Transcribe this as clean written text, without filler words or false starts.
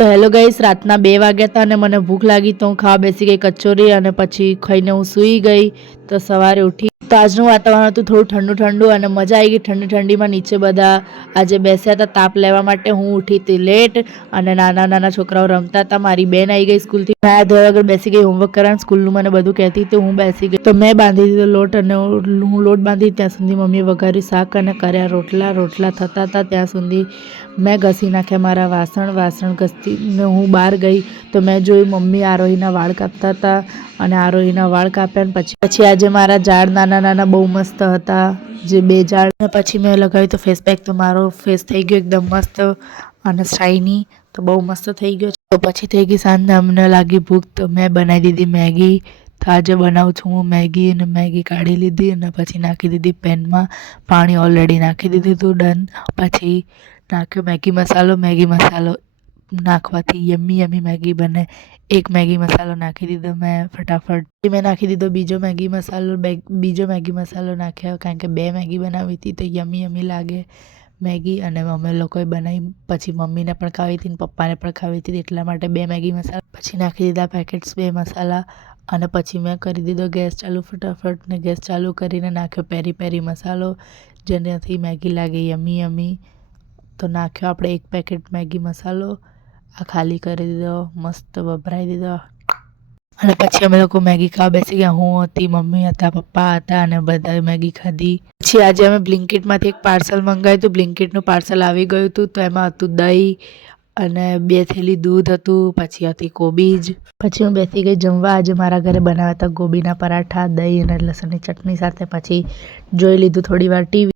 તો hello guys, રાતના 2 વાગ્યા હતા અને મને ભૂખ લાગી તો હું ખાવા બેસી ગઈ કચોરી અને પછી ખાઈને હું સૂઈ ગઈ. તો સવારે ઉઠી તો આજનું વાતાવરણ હતું થોડું ઠંડુ ઠંડુ અને મજા આવી ગઈ. ઠંડી ઠંડીમાં નીચે બધા આજે બેસ્યા હતા તાપ લેવા માટે. હું ઉઠી હતી લેટ અને નાના નાના છોકરાઓ રમતા હતા. મારી બેન આવી ગઈ સ્કૂલથી, નાયા ધોયા વગર બેસી ગઈ હોમવર્ક કરવાનું. સ્કૂલનું મને બધું કહેતી હતી, હું બેસી ગઈ. તો મેં બાંધી દીધો લોટ અને હું લોટ બાંધી ત્યાં સુધી મમ્મીએ વઘાર્યું શાક અને કર્યા રોટલા. રોટલા થતા હતા ત્યાં સુધી મેં ઘસી નાખ્યા મારા વાસણ ઘસીને હું બહાર ગઈ તો મેં જોયું મમ્મી આરોહીના વાળ કાપતા હતા અને આરોહીના વાળ કાપ્યા. પછી આજે મારા ઝાડ નાના નાના બહુ મસ્ત હતા, જે 2 ઝાડ. પછી મેં લગાવ્યું તો ફેસ પેક, તો મારો ફેસ થઈ ગયો એકદમ મસ્ત અને શાઇની, તો બહુ મસ્ત થઈ ગયો. તો પછી થઈ ગઈ સાંજને, અમને લાગી ભૂખ તો મેં બનાવી દીધી મેગી. તો આજે બનાવું છું હું મેગી અને મેગી કાઢી લીધી અને પછી નાખી દીધી પેનમાં. પાણી ઓલરેડી નાખી દીધું હતું, ડન. પછી નાખ્યો મેગી મસાલો. મેગી મસાલો નાખવાથી યમ્મી મેગી બને. એક મેગી મસાલો નાખી દીધો મેં ફટાફટ. મેં નાખી દીધો બીજો મેગી મસાલો નાખ્યો કારણ કે 2 મેગી બનાવી હતી તો યમ્મી લાગે મેગી. અને અમે લોકોએ બનાવી, પછી મમ્મીને પણ ખાવી હતી ને પપ્પાને પણ ખાવી હતી એટલા માટે 2 મેગી મસાલા. પછી નાખી દીધા પેકેટ્સ 2 મસાલા અને પછી મેં કરી દીધો ગેસ ચાલુ ફટાફટ. ને ગેસ ચાલુ કરીને નાખ્યો પેરી પેરી મસાલો, જેનાથી મેગી લાગે યમ્મી. તો નાખ્યો આપણે 1 પેકેટ મેગી મસાલો. આ ખાલી કરી દીધો, મસ્ત વભરાઈ દીધો અને પછી અમે લોકો મેગી ખાવા બેસી ગયા. હું હતી, મમ્મી હતા, પપ્પા હતા અને બધાએ મેગી ખાધી. પછી આજે અમે બ્લિંકિટમાંથી એક પાર્સલ મંગાવ્યું હતું. બ્લિંકિટનું પાર્સલ આવી ગયું હતું તો એમાં હતું દહીં અને 2 થેલી દૂધ હતું, પછી હતી કોબીજ. પછી હું બેસી ગઈ જમવા. આજે મારા ઘરે બનાવ્યા હતા ગોબીના પરાઠા, દહીં અને લસણની ચટણી સાથે. પછી જોઈ લીધું થોડી વાર ટીવી.